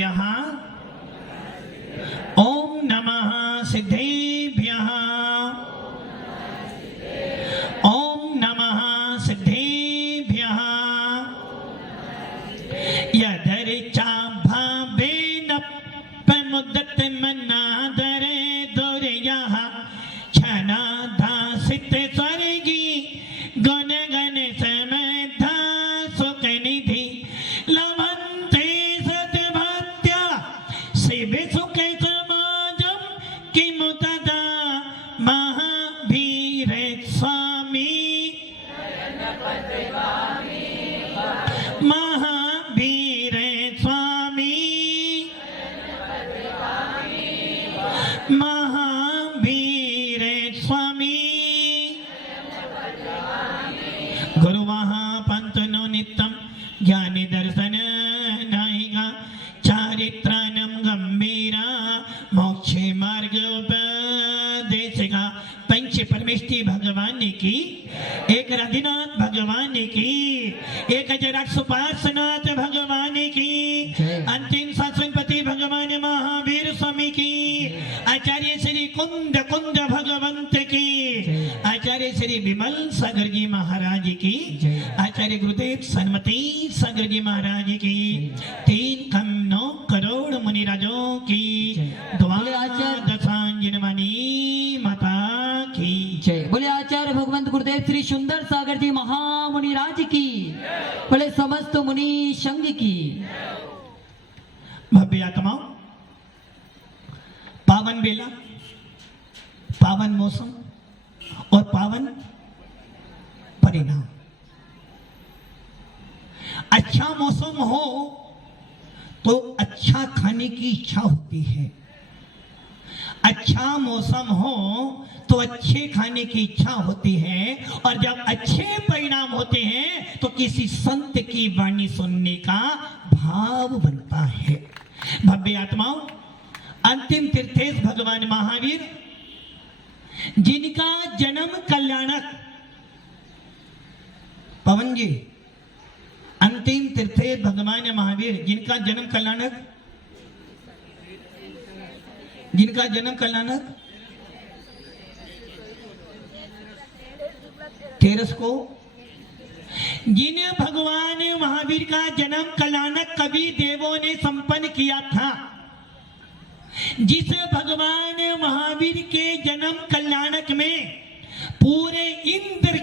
यहाँ ओम नमः सिद्धेभ्यः ओम नमः सिद्धेभ्यः यदर्चा भावेन प्रमुदितमनादरे दुर्यः क्षणाधासित स्वर्गी गुणगण समधा सुखनिधि लभन्ते सद्भक्त्या शिवे सुख समाजं किमु तदा महावीर स्वामी महावीर स्वामी महावीर स्वामी गुरुवाह पंतनो नित्यं ज्ञानी दर्शन नायिका चारित्रानं गंभीरा मोक्षे मार्ग उपदेशिका पंच परमेष्टि भगवान की एक रघुनाथ भगवान की एक अजराक्षुपासनाथ भगवान की अंतिम शासनपति भगवान महावीर स्वामी की आचार्य श्री कुंद कुंद भगवंत की आचार्य श्री विमल सागर जी महाराज की आचार्य गुरुदेव सन्मति सागर जी महाराज की 3 करोड़ मुनिराजों की दशांजनवानी माता की जय। बोले आचार्य भगवंत गुरुदेव श्री सुंदर सागर जी महामुनिराज की, बोले समस्त मुनि संघ की। भव्य आत्माओं, पावन बेला, पावन मौसम और पावन परिणाम। अच्छा मौसम हो तो अच्छा खाने की इच्छा होती है, अच्छा मौसम हो तो अच्छे खाने की इच्छा होती है, और जब अच्छे परिणाम होते हैं तो किसी संत की वाणी सुनने का भाव बनता है। भव्य आत्माओं, अंतिम तीर्थेश भगवान महावीर जिनका जन्म कल्याणक, पवन जी, अंतिम तीर्थेश भगवान महावीर जिनका जन्म कल्याणक, जिनका जन्म कल्याणक 13 को, जिन भगवान महावीर का जन्म कल्याणक कवि देवों ने संपन्न किया था, जिस भगवान महावीर के जन्म कल्याणक में पूरे इंद्र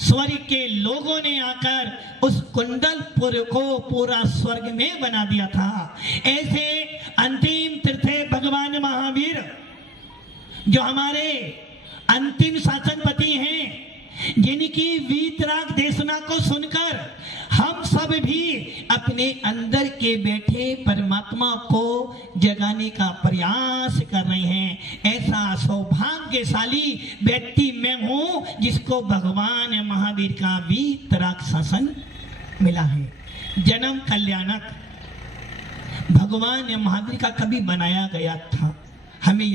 स्वर्ग के लोगों ने आकर उस कुंडलपुर को पूरा स्वर्ग में बना दिया था, ऐसे अंतिम तीर्थे भगवान महावीर जो हमारे अंतिम शासनपति हैं, जिनकी वीतराग देशना को सुनकर हम सब भी अपने अंदर के बैठे परमात्मा को जगाने का प्रयास कर रहे हैं। ऐसा सौभाग्यशाली व्यक्ति मैं हूं जिसको भगवान महावीर का वीतराग शासन मिला है। जन्म कल्याणक भगवान महावीर का कभी बनाया गया था, हमें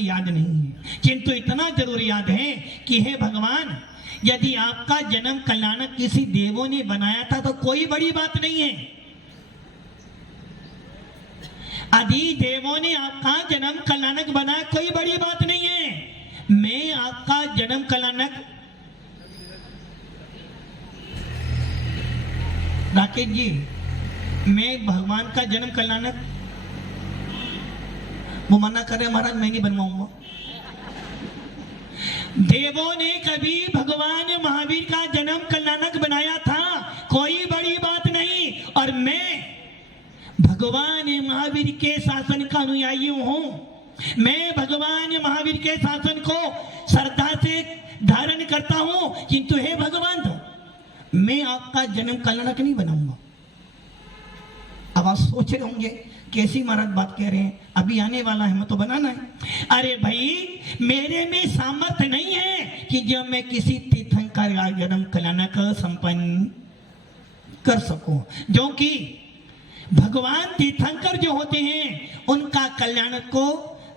याद नहीं है, किंतु इतना जरूर याद है कि हे भगवान, यदि आपका जन्म कल्याणक किसी देवों ने बनाया था तो कोई बड़ी बात नहीं है। आदि देवों ने आपका जन्म कल्याणक बनाया, कोई बड़ी बात नहीं है। मैं आपका जन्म कल्याणक, राकेश जी, मैं भगवान का जन्म कल्याणक, वो मना कर रहे महाराज, मैं नहीं बनवाऊंगा। देवों ने कभी भगवान महावीर का जन्म कल्याणक बनाया था, कोई बड़ी बात नहीं। और मैं भगवान महावीर के शासन का अनुयायी हूं, मैं भगवान महावीर के शासन को श्रद्धा से धारण करता हूं, किंतु हे भगवान, मैं आपका जन्म कल्याणक नहीं बनाऊंगा। अब आप सोच रहे होंगे कैसी महाराज बात कह रहे हैं, अभी आने वाला है, मैं तो बनाना है। अरे भाई, मेरे में सामर्थ्य नहीं है कि जब मैं किसी तीर्थंकर का जन्म कल्याणक संपन्न कर सकूं, जो कि भगवान तीर्थंकर जो होते हैं उनका कल्याण को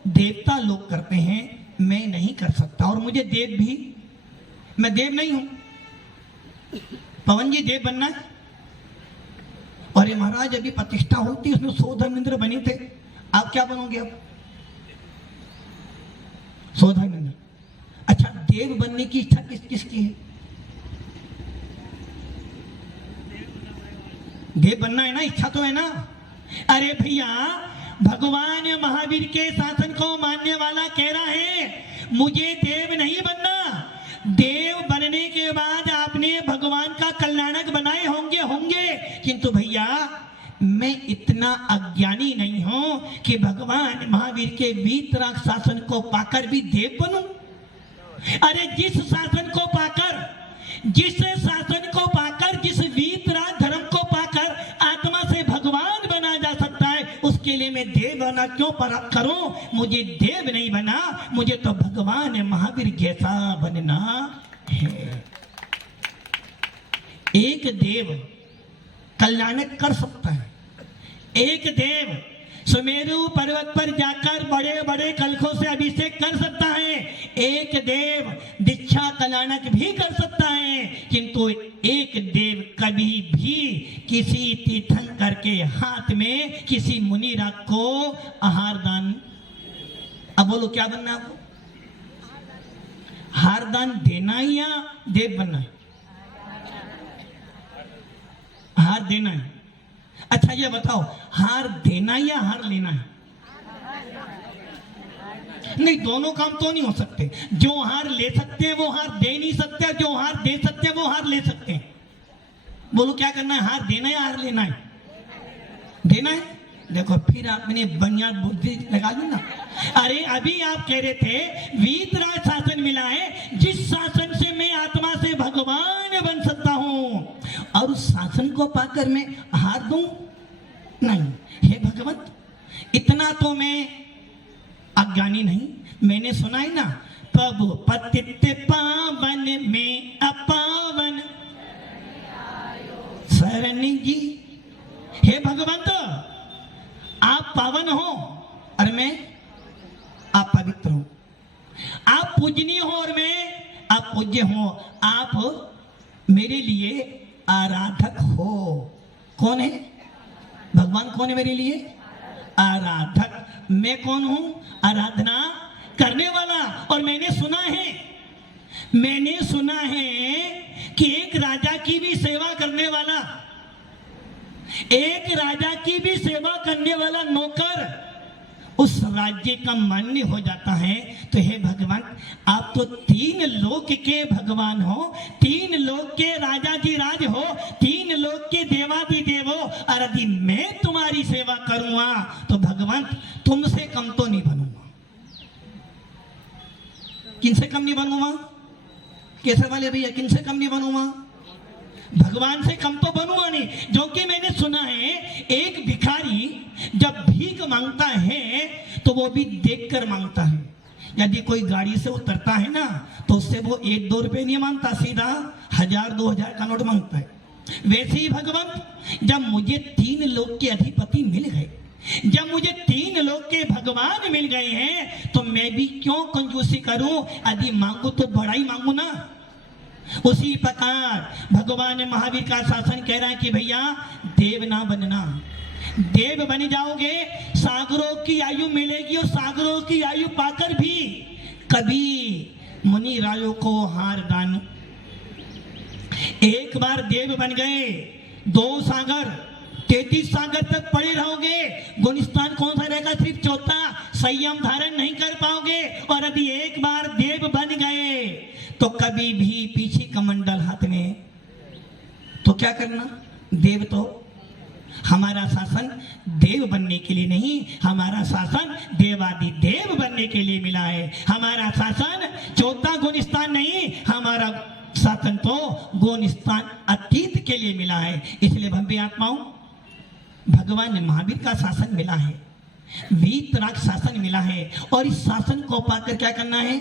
देवता लोग करते हैं, मैं नहीं कर सकता। और मुझे देव भी, मैं देव नहीं हूं। पवन जी देव बनना है, अरे महाराज अभी प्रतिष्ठा होती उसमें 100 धर्मेंद्र बने थे, आप क्या बनोगे अब? 100 धर्मेंद्र। अच्छा देव बनने की इच्छा किस किसकी है? देव बनना है ना, इच्छा तो है ना। अरे भैया भगवान महावीर के शासन को मानने वाला कह रहा है मुझे देव नहीं बनना। देव बनने के बाद आपने भगवान का कल्याणक बनाए होंगे, किंतु भैया मैं इतना अज्ञानी नहीं हूं कि भगवान महावीर के वीतराग शासन को पाकर भी देव बनूं। अरे जिस शासन को पाकर जिस वीतराग धर्म को पाकर आत्मा से भगवान बना जा सकता है, उसके लिए मैं देव बना क्यों प्राप्त करूं? मुझे देव नहीं बना, मुझे तो भगवान महावीर जैसा बनना है। एक देव कल्याणक कर सकता है, एक देव सुमेरु पर्वत पर जाकर बड़े बड़े कलशों से अभिषेक कर सकता है, एक देव दीक्षा कल्याणक भी कर सकता है, किंतु एक देव कभी भी किसी तीर्थंकर के हाथ में किसी मुनिराज को आहार दान, अब बोलो क्या बनना आपको? आहार दान देना ही या देव बनना है? हार देना है। अच्छा ये बताओ हार देना या हार लेना है? नहीं, दोनों काम तो नहीं हो सकते। जो हार ले सकते हैं वो हार दे नहीं सकते, जो हार दे सकते हैं वो हार ले सकते हैं। बोलो क्या करना है, हार देना है या हार लेना है? देना है। देखो फिर आपने बुनियाद बुद्धि लगा ली ना। अरे अभी आप कह रहे थे वीतराग शासन मिला है, जिस शासन से मैं आत्मा से भगवान बन सकता हूं, और उस शासन को पाकर मैं हार दूं? नहीं। हे भगवत इतना तो मैं अज्ञानी नहीं। मैंने सुना है ना, प्रभु पतित पावन में अपावन शरणी जी। हे भगवंत आप पावन हो और मैं आप पवित्र हो, आप पूजनीय हो और मैं आप पूज्य हो, आप मेरे लिए आराधक हो। कौन है भगवान? कौन है मेरे लिए? आराधक। मैं कौन हूं? आराधना करने वाला। और मैंने सुना है कि एक राजा की भी सेवा करने वाला, एक राजा की भी सेवा करने वाला नौकर उस राज्य का मान्य हो जाता है। तो हे भगवान आप तो 3 लोक के भगवान हो, 3 लोक के राजा जी राज हो, 3 लोक के देवादि देव हो, और यदि मैं तुम्हारी सेवा करूंगा तो भगवान तुमसे कम तो नहीं बनूंगा। किनसे कम नहीं बनूंगा? कैसे वाले भैया, किनसे कम नहीं बनूंगा? भगवान से कम तो बनूंगा नहीं। जो कि मैंने सुना है एक भिखारी जब भीख मांगता है तो वो भी देखकर मांगता है। यदि कोई गाड़ी से उतरता है ना तो उससे वो 1-2 रुपए नहीं मांगता, सीधा 1000-2000 का नोट मांगता है। वैसे ही भगवान जब मुझे 3 लोक के अधिपति मिल गए, जब मुझे 3 लोक के भगवान मिल गए हैं, तो मैं भी क्यों कंजूसी करूं? यदि मांगू तो बड़ा ही मांगू ना। उसी प्रकार भगवान महावीर का शासन कह रहा है कि भैया देव ना बनना, देव बन जाओगे सागरों की आयु मिलेगी, और सागरों की आयु पाकर भी कभी मुनि रायों को हार दान। एक बार देव बन गए, 2 सागर 33 सागर तक पड़े रहोगे, गुणस्थान कौन सा रहेगा? सिर्फ 4था। संयम धारण नहीं कर पाओगे। और अभी एक बार देव बन गए तो कभी भी पीछे कमंडल हाथ में, तो क्या करना? देव तो हमारा शासन देव बनने के लिए नहीं, हमारा शासन देवादि देव बनने के लिए मिला है। हमारा शासन 4था गुणस्थान नहीं, हमारा शासन तो गुणस्थान अतीत के लिए मिला है। इसलिए भव्य आत्माओं भगवान महावीर का शासन मिला है, वीतराग शासन मिला है, और इस शासन को पाकर क्या करना है?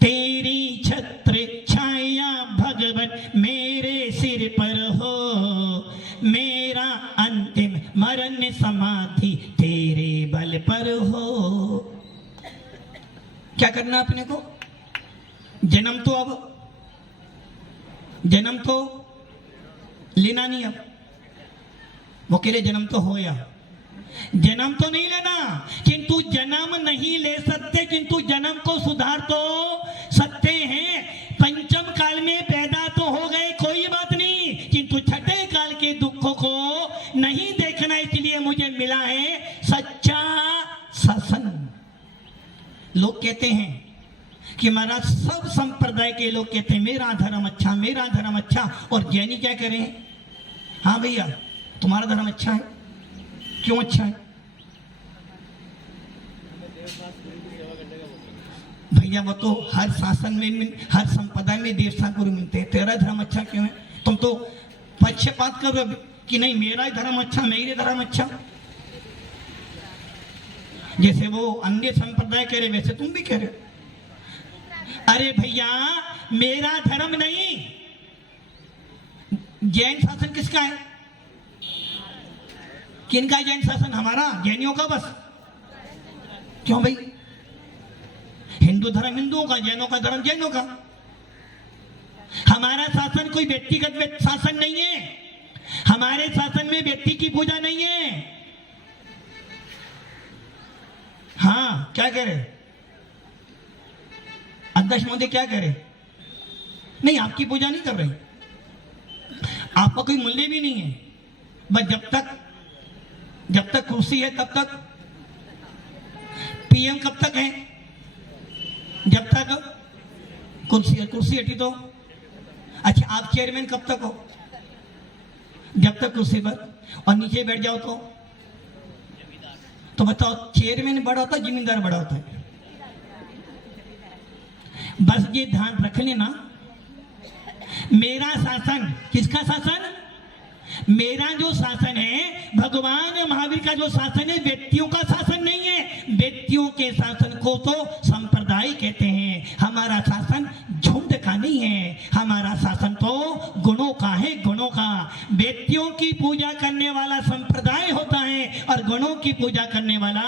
तेरी छत्र छाया भगवन मेरे सिर पर हो, मेरा अंतिम मरण समाधि तेरे बल पर हो। क्या करना अपने को? जन्म तो लेना नहीं। अब वो कह रहे जन्म तो होया, जन्म तो नहीं लेना, किंतु जन्म नहीं ले सकते, किंतु जन्म को सुधार तो सकते हैं। पंचम काल में पैदा तो हो गए, कोई बात नहीं, किंतु छठे काल के दुखों को नहीं देखना, इसलिए मुझे मिला है सच्चा शासन। लोग कहते हैं कि महाराज सब संप्रदाय के लोग कहते हैं मेरा धर्म अच्छा, मेरा धर्म अच्छा, और जैनी क्या करें? हाँ भैया तुम्हारा धर्म अच्छा है, क्यों अच्छा है? भैया वो तो हर शासन में हर संप्रदाय में देवता गुरु मिलते हैं, तेरा धर्म अच्छा क्यों है? तुम तो पक्षपात करो कि नहीं मेरा धर्म अच्छा, मेरे धर्म अच्छा। जैसे वो अन्य संप्रदाय कह रहे वैसे तुम भी कह रहे। अरे भैया मेरा धर्म नहीं, जैन शासन किसका है? किनका जैन शासन? हमारा, जैनियों का बस। क्यों भाई? हिंदू धर्म हिंदुओं का, जैनों का धर्म जैनों का। हमारा शासन कोई व्यक्तिगत शासन नहीं है, हमारे शासन में व्यक्ति की पूजा नहीं है। हाँ क्या कह रहे अध्यक्ष महोदय, क्या कह रहे? नहीं आपकी पूजा नहीं कर रहे, आपका कोई मूल्य भी नहीं है, बस जब तक कुर्सी है तब तक। पीएम कब तक है? जब तक कुर्सी है, कुर्सी हटी तो। अच्छा आप चेयरमैन कब तक हो? जब तक कुर्सी पर, और नीचे बैठ जाओ तो बताओ चेयरमैन बड़ा होता है जिम्मेदार बड़ा होता है? बस ये ध्यान रख लेना, मेरा शासन, किसका शासन? मेरा जो शासन है, भगवान महावीर का जो शासन है, व्यक्तियों का शासन नहीं है। व्यक्तियों के शासन को तो संप्रदाय कहते हैं, हमारा शासन झुंड का नहीं है, हमारा शासन तो गुणों का है, गुणों का। व्यक्तियों की पूजा करने वाला संप्रदाय होता है और गुणों की पूजा करने वाला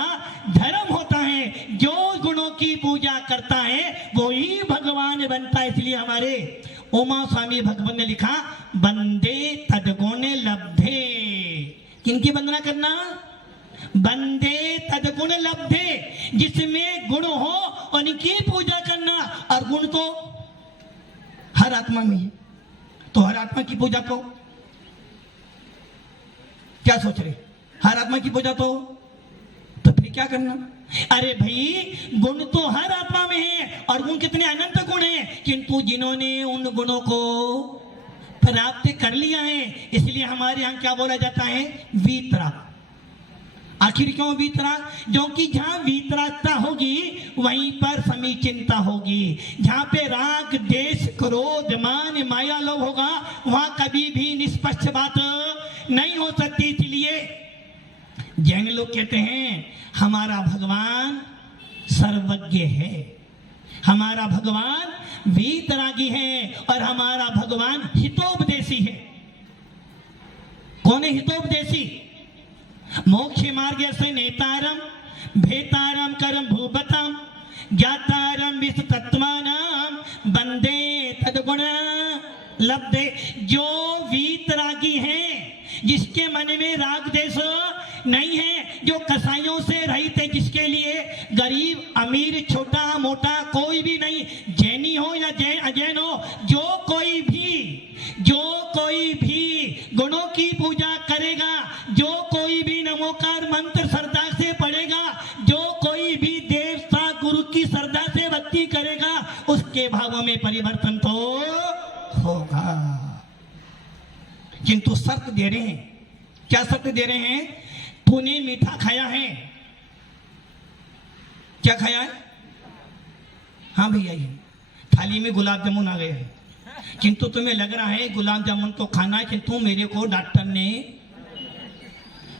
धर्म होता है। जो गुणों की पूजा करता है वो ही भगवान बनता है। इसलिए हमारे उमा स्वामी भगवान ने लिखा बंदे तदगुण लब्धे। किनकी वंदना करना? बंदे तदगुण लब्धे, जिसमें गुण हो उनकी पूजा करना। और गुण तो हर आत्मा में है, तो हर आत्मा की पूजा तो क्या सोच रहे? हर आत्मा की पूजा तो फिर क्या करना? अरे भाई गुण तो हर आत्मा में है, और गुण कितने अनंत गुण हैं, किंतु जिन्होंने उन गुणों को प्राप्त कर लिया है, इसलिए हमारे यहाँ क्या बोला जाता है? वीतराग। आखिर क्यों वीतराग? क्योंकि जहां वीतरागता होगी वहीं पर समीचीनता होगी। जहां पे राग देश क्रोध मान माया लोभ होगा वहां कभी भी निष्पक्ष बात नहीं हो सकती। इसलिए जैन लोग कहते हैं हमारा भगवान सर्वज्ञ है, हमारा भगवान वीतरागी है, और हमारा भगवान हितोपदेशी है। कौन है हितोपदेशी? मोक्ष मार्ग से नेतारम भेतारम करम भूपतम ज्ञातारम विश्व तत्वानाम बंदे तदगुण लब्धे। जो वीतरागी है, जिसके मन में राग देश नहीं है, जो कसाइयों से रहित है, जिसके लिए गरीब अमीर छोटा मोटा कोई भी नहीं, जैनी हो या अजैन हो, जो कोई भी गुणों की पूजा करेगा, जो कोई भी नमोकार मंत्र श्रद्धा से पढ़ेगा, जो कोई भी देवता गुरु की श्रद्धा से भक्ति करेगा, उसके भावों में परिवर्तन तो होगा। किंतु शर्त दे रहे हैं। क्या शर्त दे रहे हैं? तूने मीठा खाया है? क्या खाया है? हाँ भैया ये थाली में गुलाब जामुन आ गए हैं, किंतु तुम्हें लग रहा है गुलाब जामुन तो खाना है, किंतु मेरे को डॉक्टर ने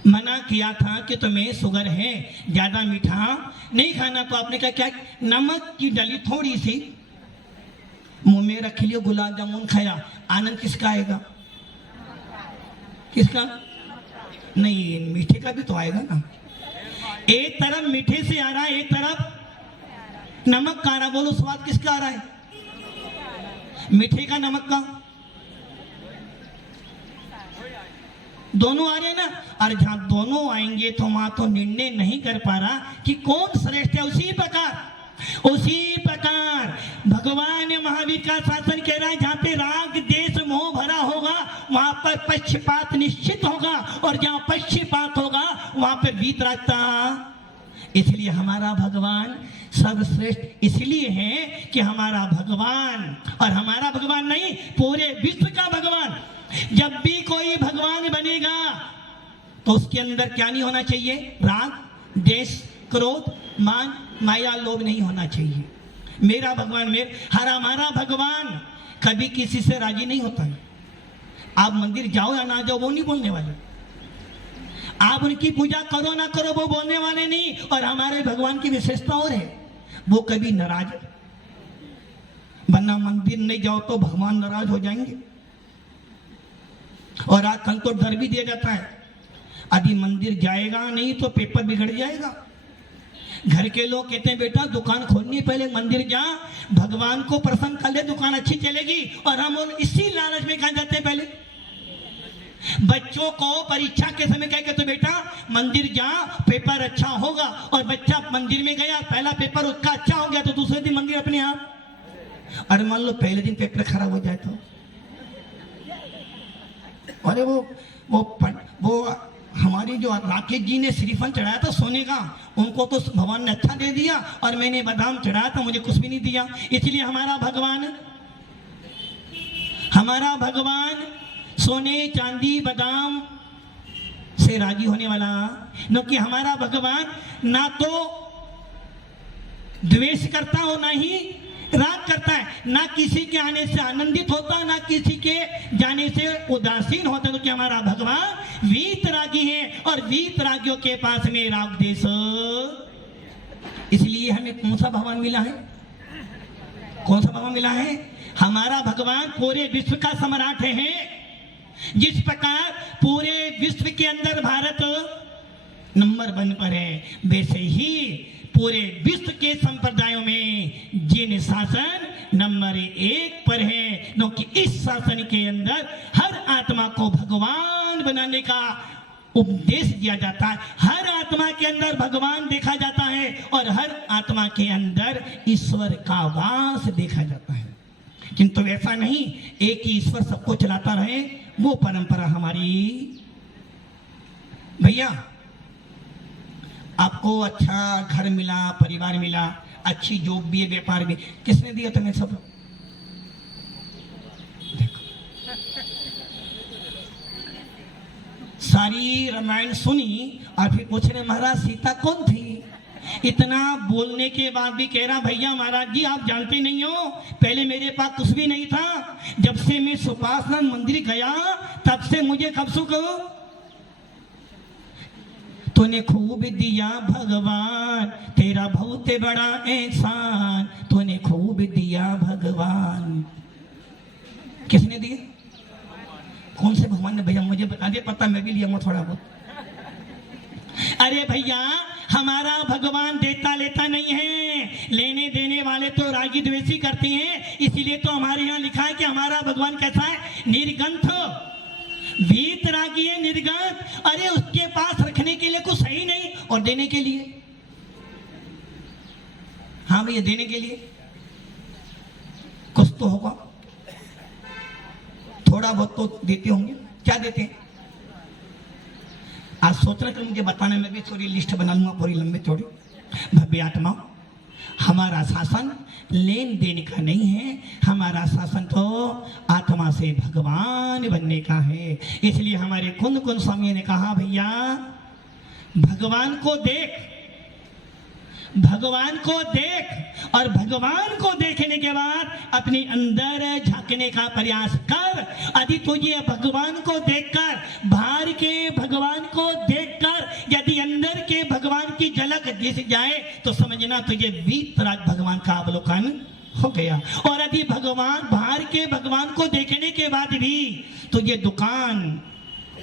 मना किया था कि तुम्हें शुगर है, ज्यादा मीठा नहीं खाना। तो आपने कहा क्या? नमक की डली थोड़ी सी मुंह में रख लियो, गुलाब जामुन खाया, आनंद किसका आएगा? किसका? नहीं, मीठे का भी तो आएगा ना। एक तरफ मीठे से आ रहा है, एक तरफ नमक का आ रहा। बोलो स्वाद किसका आ रहा है? मीठे का, नमक का? दोनों आ रहे ना, और जहां दोनों आएंगे तो वहां तो निर्णय नहीं कर पा रहा कि कौन श्रेष्ठ है। उसी प्रकार भगवान महावीर का शासन कह रहा है, जहां पे राग देश मोह भरा होगा वहां पर पक्षपात निश्चित होगा, और जहां पक्षपात होगा वहां पर वीतरागता। इसलिए हमारा भगवान सर्वश्रेष्ठ इसलिए है कि हमारा भगवान, और हमारा भगवान नहीं, पूरे विश्व का भगवान। जब भी कोई भगवान बनेगा तो उसके अंदर क्या नहीं होना चाहिए? राग, देश, क्रोध, मान, माया, लोभ नहीं होना चाहिए। मेरा भगवान हमारा भगवान कभी किसी से राजी नहीं होता है। आप मंदिर जाओ या ना जाओ वो नहीं बोलने वाले, आप उनकी पूजा करो ना करो वो बोलने वाले नहीं। और हमारे भगवान की विशेषता और है, वो कभी नाराज, वरना मंदिर नहीं जाओ तो भगवान नाराज हो जाएंगे। और आजकल तो डर भी दिया जाता है, यदि मंदिर जाएगा नहीं तो पेपर बिगड़ जाएगा। घर के लोग कहते हैं बेटा दुकान खोलनी पहले मंदिर जा, भगवान को प्रसन्न कर ले, दुकान अच्छी चलेगी। और हम इसी लालच में कहा जाते हैं पहले बच्चों को परीक्षा के समय क्या कहते बेटा मंदिर जा, पेपर अच्छा होगा। और बच्चा मंदिर में गया, पहला पेपर उसका अच्छा हो गया तो दूसरे दिन मंदिर अपने आप। अरे मान लो पहले दिन पेपर खराब हो जाए तो, अरे वो हमारी जो राकेश जी ने श्रीफल चढ़ाया था सोने का, उनको तो भगवान ने अच्छा दे दिया, और मैंने बादाम चढ़ाया था मुझे कुछ भी नहीं दिया। इसलिए हमारा भगवान सोने, चांदी, बादाम से राजी होने वाला, क्योंकि हमारा भगवान ना तो द्वेष करता हो ना ही राग करता है, ना किसी के आने से आनंदित होता, ना किसी के जाने से उदासीन होता। तो क्या हमारा भगवान वीतरागी है, और वीतरागियों के पास में राग देश। इसलिए हमें कौन सा भगवान मिला है? कौन सा भगवान मिला है? हमारा भगवान पूरे विश्व का सम्राट है। जिस प्रकार पूरे विश्व के अंदर भारत नंबर 1 पर है, वैसे ही पूरे विश्व के संप्रदायों में जिन शासन नंबर 1 पर है, क्योंकि इस शासन के अंदर हर आत्मा को भगवान बनाने का उपदेश दिया जाता है। हर आत्मा के अंदर भगवान देखा जाता है, और हर आत्मा के अंदर ईश्वर का वास देखा जाता है। किंतु ऐसा नहीं एक ही ईश्वर सबको चलाता रहे, वो परंपरा हमारी। भैया आपको अच्छा घर मिला, परिवार मिला, अच्छी जॉब भी है, व्यापार भी, किसने दिया तुम्हें सब? देखो सारी रामायण सुनी और फिर पूछ रहे महाराज सीता कौन थी? इतना बोलने के बाद भी कह रहा भैया महाराज जी आप जानते नहीं हो, पहले मेरे पास कुछ भी नहीं था, जब से मैं सुपासना मंदिर गया तब से मुझे कब सुख। तूने खूब दिया भगवान, तेरा बहुत बड़ा एहसान, तूने खूब दिया भगवान। किसने दिया? कौन से भगवान ने? भैया मुझे बता दे, पता मैं भी लिया हूँ थोड़ा बहुत। अरे भैया हमारा भगवान देता लेता नहीं है, लेने देने वाले तो रागी द्वेषी करते हैं। इसीलिए तो हमारे यहाँ लिखा है कि हमारा भगवान कैसा है? निर्गंथ, वीतरागी है, निर्गंथ। अरे उसके पास रखने के लिए कुछ सही नहीं, और देने के लिए, हाँ भैया देने के लिए कुछ तो होगा, थोड़ा बहुत तो देते होंगे। क्या देते हैं? आज सोच रहे थे मुझे बताने में भी थोड़ी लिस्ट बना लूंगा पूरी लंबी चौड़ी। भव्य आत्मा, हमारा शासन लेन देन का नहीं है, हमारा शासन तो आत्मा से भगवान बनने का है। इसलिए हमारे कुंद कुंद स्वामी ने कहा भैया भगवान को देख, भगवान को देख, और भगवान को देखने के बाद अपने अंदर झांकने का प्रयास कर। यदि तुझे भगवान को देखकर, बाहर के भगवान को देखकर यदि अंदर के भगवान की झलक दिख जाए तो समझना तुझे वीतराग भगवान का अवलोकन हो गया। और यदि भगवान बाहर के भगवान को देखने के बाद भी तुझे दुकान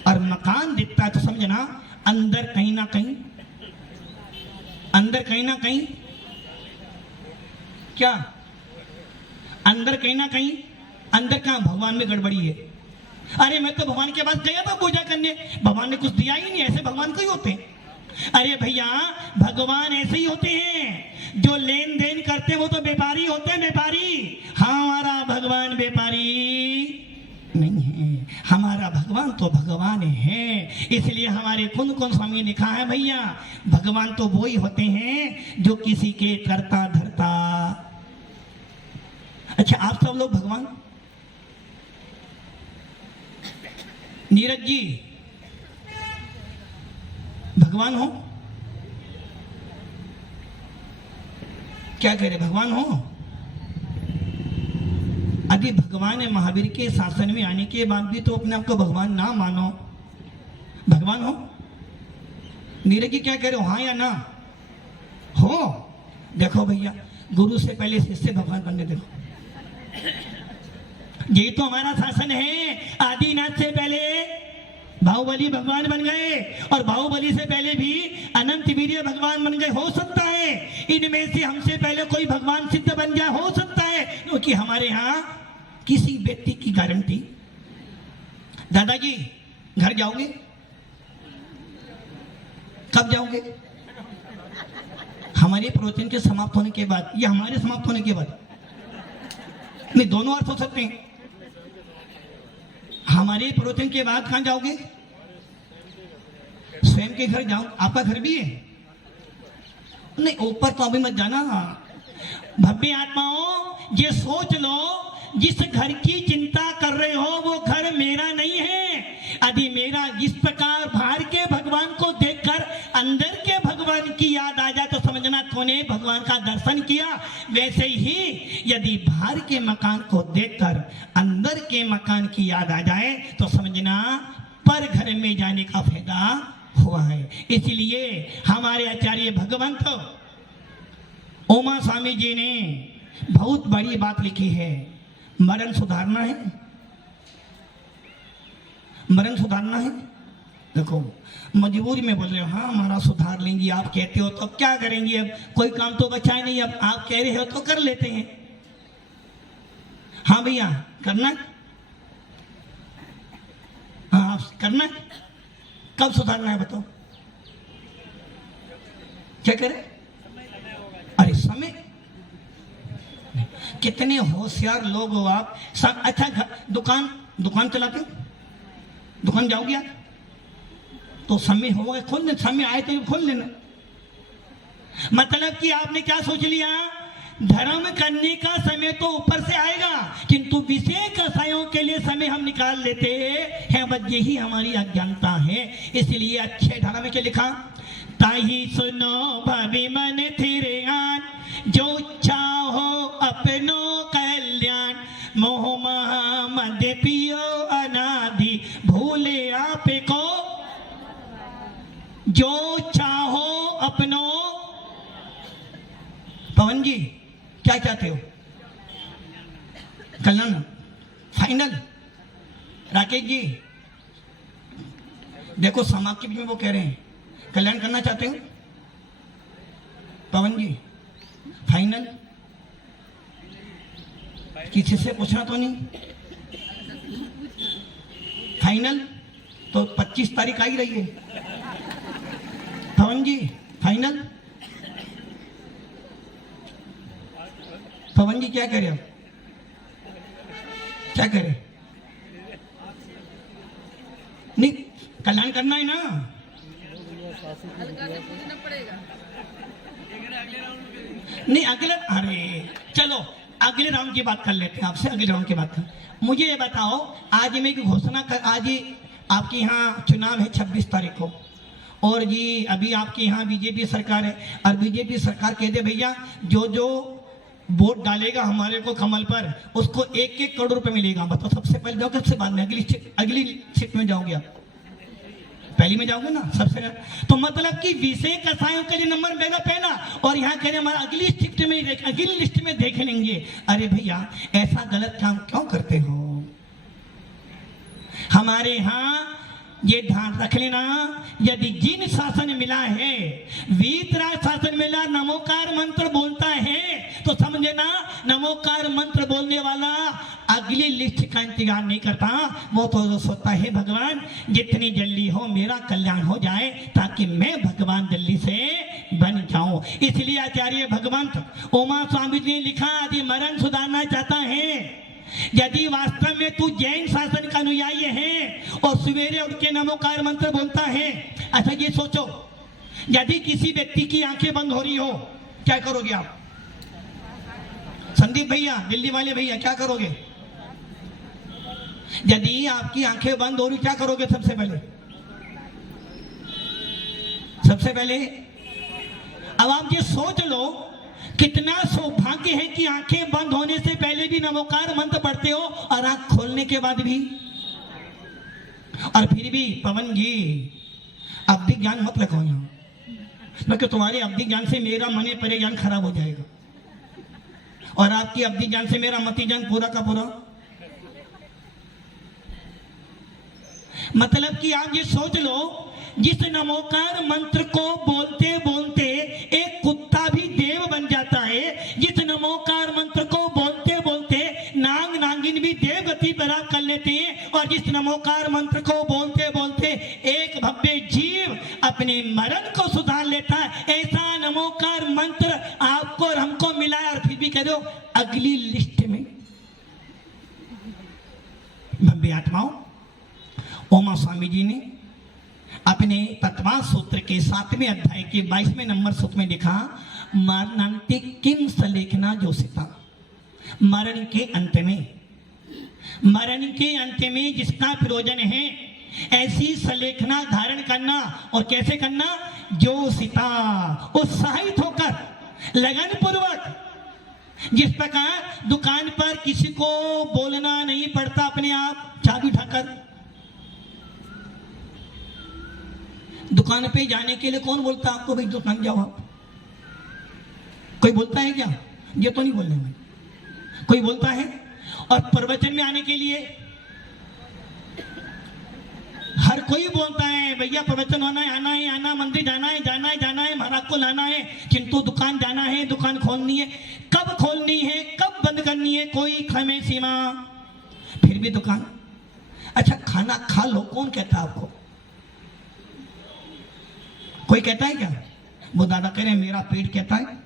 और मकान दिखता है तो समझना अंदर कहीं ना कहीं, अंदर कहीं ना कहीं क्या, अंदर कहीं ना कहीं, अंदर कहाँ भगवान में गड़बड़ी है। अरे मैं तो भगवान के पास गया था पूजा करने, भगवान ने कुछ दिया ही नहीं। ऐसे भगवान क्यों होते हैं? अरे भैया भगवान ऐसे ही होते हैं, जो लेन देन करते हैं वो तो व्यापारी होते हैं, व्यापारी। हमारा भगवान व्यापारी नहीं है, हमारा भगवान तो भगवान है। इसलिए हमारे कुंद कुंद स्वामी ने कहा है भैया, भगवान तो वो ही होते हैं जो किसी के करता धरता। अच्छा आप सब लोग भगवान, नीरज जी भगवान हो? क्या कह रहे भगवान हो? अभी भगवान महावीर के शासन में आने के बाद भी तो अपने आप को भगवान ना मानो, भगवान हो? नीरज जी क्या कह रहे हो, हाँ या ना? हो? देखो भैया, गुरु से पहले शिष्य भगवान बनने देखो। ये तो हमारा शासन है। आदिनाथ से पहले बाहुबली भगवान बन गए, और बाहुबली से पहले भी अनंत वीर्य भगवान बन गए। हो सकता है इनमें से हमसे पहले कोई भगवान सिद्ध बन जाए, हो सकता है, क्योंकि हमारे यहाँ किसी व्यक्ति की गारंटी। दादाजी घर जाओगे? कब जाओगे? हमारे प्रवचन के समाप्त होने के बाद या हमारे समाप्त होने के बाद? नहीं, दोनों अर्थ हो सकते हैं। हमारे प्रवचन के बाद कहां जाओगे? स्वयं के घर जाओ। आपका घर भी है? नहीं, ऊपर तो अभी मत जाना। भव्य आत्माओं, ये सोच लो, जिस घर की चिंता कर रहे हो वो घर मेरा नहीं है। यदि मेरा इस प्रकार बाहर के भगवान को देखकर अंदर के भगवान की याद आ जाए तो समझना तूने भगवान का दर्शन किया। वैसे ही यदि बाहर के मकान को देखकर अंदर के मकान की याद आ जाए तो समझना पर घर में जाने का फायदा हुआ है। इसलिए हमारे आचार्य भगवंत उमा स्वामी जी ने बहुत बड़ी बात लिखी है। मरण सुधारना है, मरण सुधारना है। देखो मजबूरी में बोल रहे हो, हाँ हमारा सुधार लेंगी, आप कहते हो तो क्या करेंगे, अब कोई काम तो बचा ही नहीं, अब आप कह रहे हो तो कर लेते हैं। हाँ भैया करना है, हाँ करना है। कब सुधारना है बताओ? क्या करें? अरे समय, कितने होशियार लोग हो आप सब। अच्छा दुकान चलाते हो, दुकान जाओगे आप तो समय होगा खोल लेना, समय आए तो खोल लेना। मतलब कि आपने क्या सोच लिया, धर्म करने का समय तो ऊपर से आएगा, किंतु विषय कसायों के लिए समय हम निकाल लेते हैं। बस यही हमारी अज्ञानता है। इसलिए अच्छे धर्म में क्या लिखा, ताही सुनो भाभी मन थिरे आन, जो चाहो अपनो कल्याण, मोह महा मध्य पियो अनादि, भूले आप को जो चाहो अपनो। पवन जी क्या चाहते हो? कल्याण फाइनल। राकेश जी देखो समाप्ति में वो कह रहे हैं कल्याण करना चाहते हो। पवन जी फाइनल, किसी से पूछना तो नहीं? फाइनल तो 25 तारीख आ ही रही है। पवन जी फाइनल। पवन जी क्या कह रहे हो, क्या कह रहे? नहीं कल्याण करना है ना। नहीं अगले, अरे चलो अगले राउंड की बात कर लेते हैं आपसे, अगले राउंड की बात कर। मुझे ये बताओ, आज मैं एक घोषणा कर, आज ही आपके यहाँ चुनाव है 26 तारीख को, और जी अभी आपके यहाँ बीजेपी सरकार है, और बीजेपी सरकार कह दे भैया जो जो वोट डालेगा हमारे को कमल पर उसको 1-1 करोड़ रुपए मिलेगा। बताओ सबसे पहले जाओगे, सबसे बाद में अगली शिफ्ट में जाओगे? आप पहली में जाओगे ना सबसे। तो मतलब कि विषय कसायों के लिए नंबर बेगा पहना, और यहाँ कह रहे हमारा अगली शिफ्ट में, अगली लिस्ट में देख लेंगे। अरे भैया ऐसा गलत काम क्यों करते हो? हमारे यहाँ ये ध्यान रख लेना, यदि जिन शासन मिला है, वीतराग शासन मिला, नमोकार मंत्र बोलता है, तो समझना नमोकार मंत्र बोलने वाला अगली लिस्ट का इंतजार नहीं करता, वो तो सोचता है भगवान जितनी जल्दी हो मेरा कल्याण हो जाए ताकि मैं भगवान जल्दी से बन जाऊं। इसलिए आचार्य भगवंत उमा स्वामी जी ने लिखा यदि मरण सुधारना चाहता है, यदि वास्तव में तू जैन शासन का अनुयायी है और सवेरे उठ के नमोकार मंत्र बोलता है, अच्छा ये सोचो यदि किसी व्यक्ति की आंखें बंद हो रही हो क्या करोगे आप? संदीप भैया, दिल्ली वाले भैया, क्या करोगे? यदि आपकी आंखें बंद हो रही क्या करोगे? सबसे पहले अब आप ये सोच लो कितना सौभाग्य है कि आंखें बंद होने से पहले भी नमोकार मंत्र पढ़ते हो और आंख खोलने के बाद भी। और फिर भी पवन जी अवधि ज्ञान मत रखो यहाँ, क्योंकि तुम्हारे अवधि ज्ञान से मेरा मने परे ज्ञान खराब हो जाएगा और आपकी अवधि ज्ञान से मेरा मति ज्ञान पूरा का पूरा। मतलब कि आप ये सोच लो जिस नमोकार मंत्र को बोलते बोलते एक कुत्ता भी देव बन जाता है, जिस नमोकार मंत्र को बोलते बोलते नांग नागिन भी देव गति प्राप्त कर लेते हैं, और जिस नमोकार मंत्र को बोलते बोलते एक भव्य जीव अपने मरण को सुधार लेता है, ऐसा नमोकार मंत्र आपको और हमको मिला है। और फिर भी कह दो अगली लिस्ट में भव्य आत्माओं, उमा स्वामी जी ने अपने तत्वा सूत्र के 7वें अध्याय के 22वें नंबर सूत्र में लिखा, मरणांते किम सलेखना जोसिता, मरण के अंत में जिसका प्रयोजन है ऐसी सलेखना धारण करना। और कैसे करना? जोसिता, उत्साहित होकर लगन पूर्वक। जिस प्रकार दुकान पर किसी को बोलना नहीं पड़ता, अपने आप चाबी उठाकर। दुकान पे जाने के लिए कौन बोलता है आपको भाई दुकान जाओ आप? कोई बोलता है क्या? ये तो नहीं बोलने में कोई बोलता है। और प्रवचन में आने के लिए हर कोई बोलता है भैया प्रवचन होना है, आना है, आना, मंदिर जाना है, महाराज को लाना है, किंतु दुकान जाना है, दुकान खोलनी है। कब खोलनी है, कब बंद करनी है, कोई समय सीमा। फिर भी दुकान। अच्छा खाना खा लो, कौन कहता है आपको? कोई कहता है क्या? वो दादा कह रहे हैं मेरा पेट कहता है।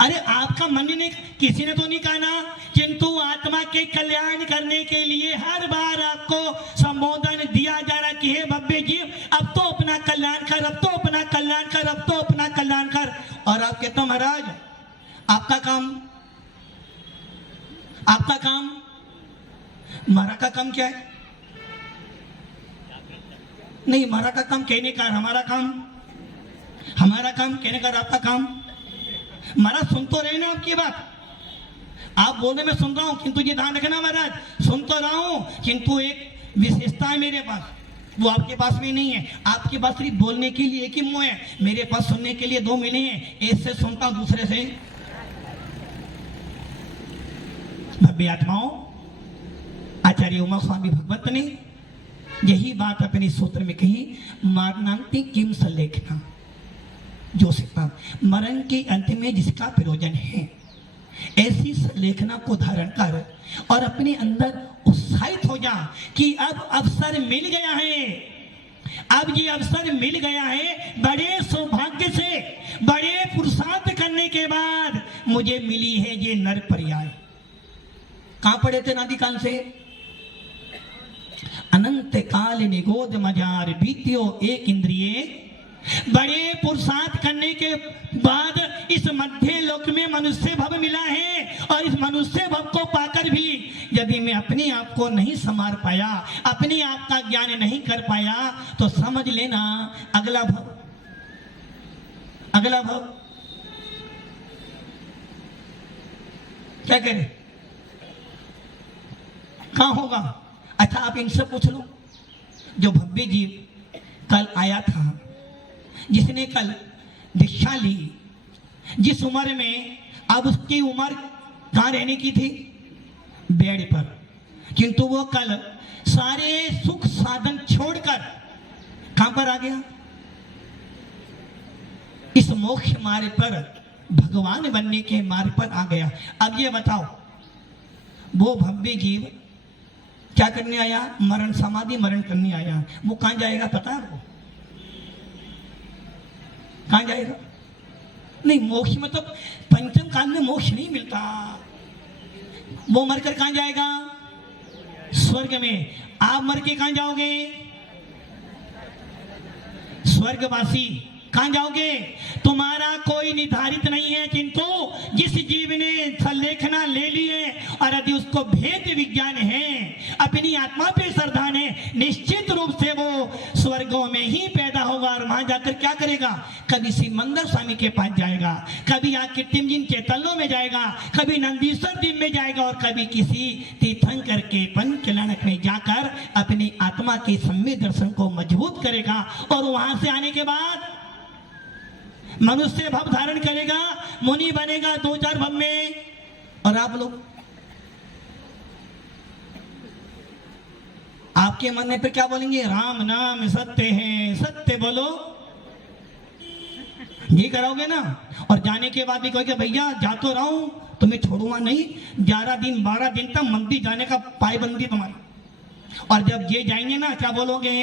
अरे आपका मन ने, किसी ने तो नहीं कहा ना, किंतु आत्मा के कल्याण करने के लिए हर बार आपको संबोधन दिया जा रहा है कि हे भव्य जीव अब तो अपना कल्याण कर, अब तो अपना कल्याण कर, अब तो अपना कल्याण कर। और आप कहते हो महाराज आपका काम, हमारा का काम क्या है? नहीं, हमारा का काम कहने का, हमारा काम कहने का, आपका काम। महाराज सुन तो रहे ना आपकी बात, आप बोलने में सुन रहा हूं, किंतु ये ध्यान रखना महाराज, सुन तो रहा हूं किंतु एक विशेषता है मेरे पास, वो आपके पास में नहीं है। आपके पास सिर्फ बोलने के लिए एक ही मुंह है, मेरे पास सुनने के लिए 2 मिले हैं। एक से सुनता हूं, दूसरे से। भव्य आत्माओं, आचार्य उमा स्वामी भगवत ने यही बात अपने सूत्र में कही, मरणांते किम सलेखना जोसिता, मरण के अंत में जिसका प्रयोजन है ऐसी सलेखना को धारण कर और अपने अंदर उत्साहित हो जा कि अब अवसर मिल गया है, अब ये अवसर मिल गया है। बड़े सौभाग्य से, बड़े पुरुषार्थ करने के बाद मुझे मिली है ये नर पर्याय। कहां पढ़े थे नादिकाल से? अनंत काल निगोद मजार बीत्यो एक इंद्रिय। बड़े पुरुषार्थ करने के बाद इस मध्य लोक में मनुष्य भव मिला है, और इस मनुष्य भव को पाकर भी यदि मैं अपने आप को नहीं संवार पाया, अपने आप का ज्ञान नहीं कर पाया, तो समझ लेना अगला भव क्या करे, कहां होगा? अच्छा आप इनसे पूछ लो, जो भव्य जीव कल आया था, जिसने कल दीक्षा ली, जिस उम्र में, अब उसकी उम्र कहां रहने की थी? बेड पर, किंतु वो कल सारे सुख साधन छोड़कर कहां पर आ गया? इस मोक्ष मार्ग पर, भगवान बनने के मार्ग पर आ गया। अब ये बताओ वो भव्य जीव क्या करने आया? मरण समाधि मरण करने आया। वो कहां जाएगा पता है आपको? कहां जाएगा? नहीं, मोक्ष मतलब पंचम काल में मोक्ष नहीं मिलता। वो मरकर कहां जाएगा? स्वर्ग में। आप मर के कहां जाओगे? स्वर्गवासी। कहां जाओगे? तुम्हारा कोई निर्धारित नहीं है, किंतु जिस जीव ने संलेखना ले ली है और यदि उसको भेद विज्ञान है, अपनी आत्मा पे श्रद्धा है, निश्चित रूप से वो स्वर्गों में ही पैदा होगा और वहां जाकर क्या करेगा? कभी शिव मंदिर स्वामी के पास जाएगा, कभी यहाँ टिमजिन के तल्लों में जाएगा, कभी नंदीश्वर द्वीप में जाएगा और कभी किसी तीर्थंकर के पंचलानक में जाकर अपनी आत्मा के सम्य दर्शन को मजबूत करेगा और वहां से आने के बाद मनुष्य भाव धारण करेगा, मुनि बनेगा 2-4 भव में। और आप लोग आपके मन पे क्या बोलेंगे? राम नाम सत्य है, सत्य बोलो। ये करोगे ना? और जाने के बाद भी कहोगे भैया जा तो रहा हूं, तुम्हें छोड़ूंगा नहीं, 11 दिन 12 दिन तक मंदिर जाने का पायबंदी तुम्हारी। और जब ये जाएंगे ना क्या बोलोगे?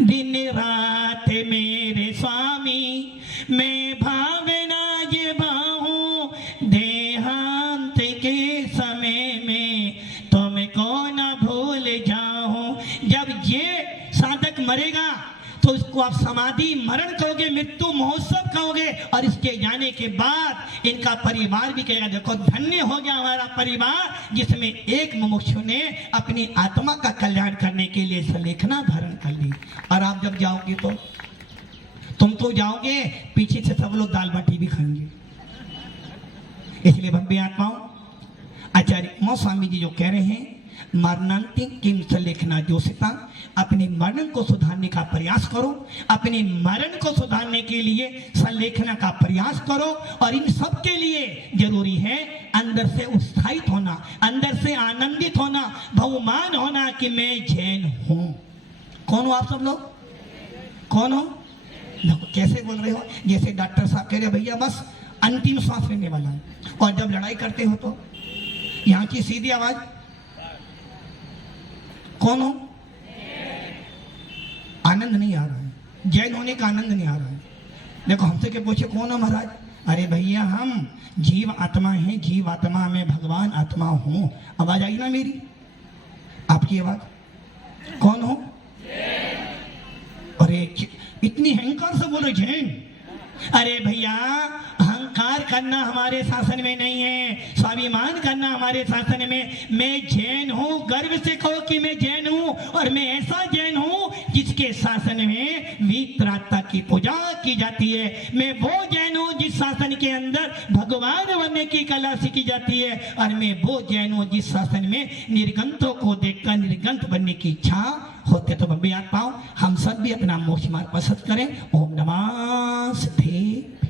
दिन रात मेरे स्वामी मैं भावना ये बाहूं, देहांत के समय में तुमको न भूल जाऊं। जब ये साधक मरेगा तो इसको आप समाधि मरण कहोगे, मृत्यु महोत्सव कहोगे। और इसके जाने के बाद इनका परिवार भी कहेगा देखो धन्य हो गया हमारा परिवार, जिसमें एक मुमुक्षु ने अपनी आत्मा का कल्याण करने के लिए संलेखना धारण कर ली। और आप जब जाओगे तो तुम तो जाओगे, पीछे से सब लोग दाल बाटी भी खाएंगे। इसलिए भव्य आत्माओं, आचार्य मो स्वामी जी जो कह रहे हैं, मरणांतिम किम संलेखना जोशिता, अपने मरण को सुधारने का प्रयास करो, अपने मरण को सुधारने के लिए संलेखना का प्रयास करो। और इन सब के लिए जरूरी है अंदर से उत्साहित होना, अंदर से आनंदित होना, बहुमान होना कि मैं जैन हूं। कौन हो आप सब लोग? कौन हो? देखो कैसे बोल रहे हो, जैसे डॉक्टर साहब कह रहे भैया बस अंतिम सांस लेने वाला है। और जब लड़ाई करते हो तो यहाँ की सीधी आवाज कौन हो? आनंद नहीं आ रहा है, जैन होने का आनंद नहीं आ रहा है। देखो हमसे के पूछे कौन हो महाराज? अरे भैया हम जीव आत्मा हैं, जीव आत्मा में भगवान आत्मा हूं। आवाज आई ना मेरी? आपकी आवाज? कौन हो? अरे इतनी अहंकार से बोलो जैन। अरे भैया अहंकार करना हमारे शासन में नहीं है, स्वाभिमान करना हमारे शासन में। मैं जैन हूँ, गर्व से कहो कि मैं जैन हूँ। और मैं ऐसा जैन हूँ जिसके शासन में वित्राता की पूजा की जाती है। मैं वो जैन हूँ जिस शासन के अंदर भगवान बनने की कला सीखी जाती है। और मैं वो जैन हूँ जिस शासन में निर्गंतों को देखकर निर्गंत बनने की इच्छा होते। तो भव्य आत्माओं, हम सब भी अपना मोक्ष मार्ग पसंद करें। ओम नमः सिद्धे।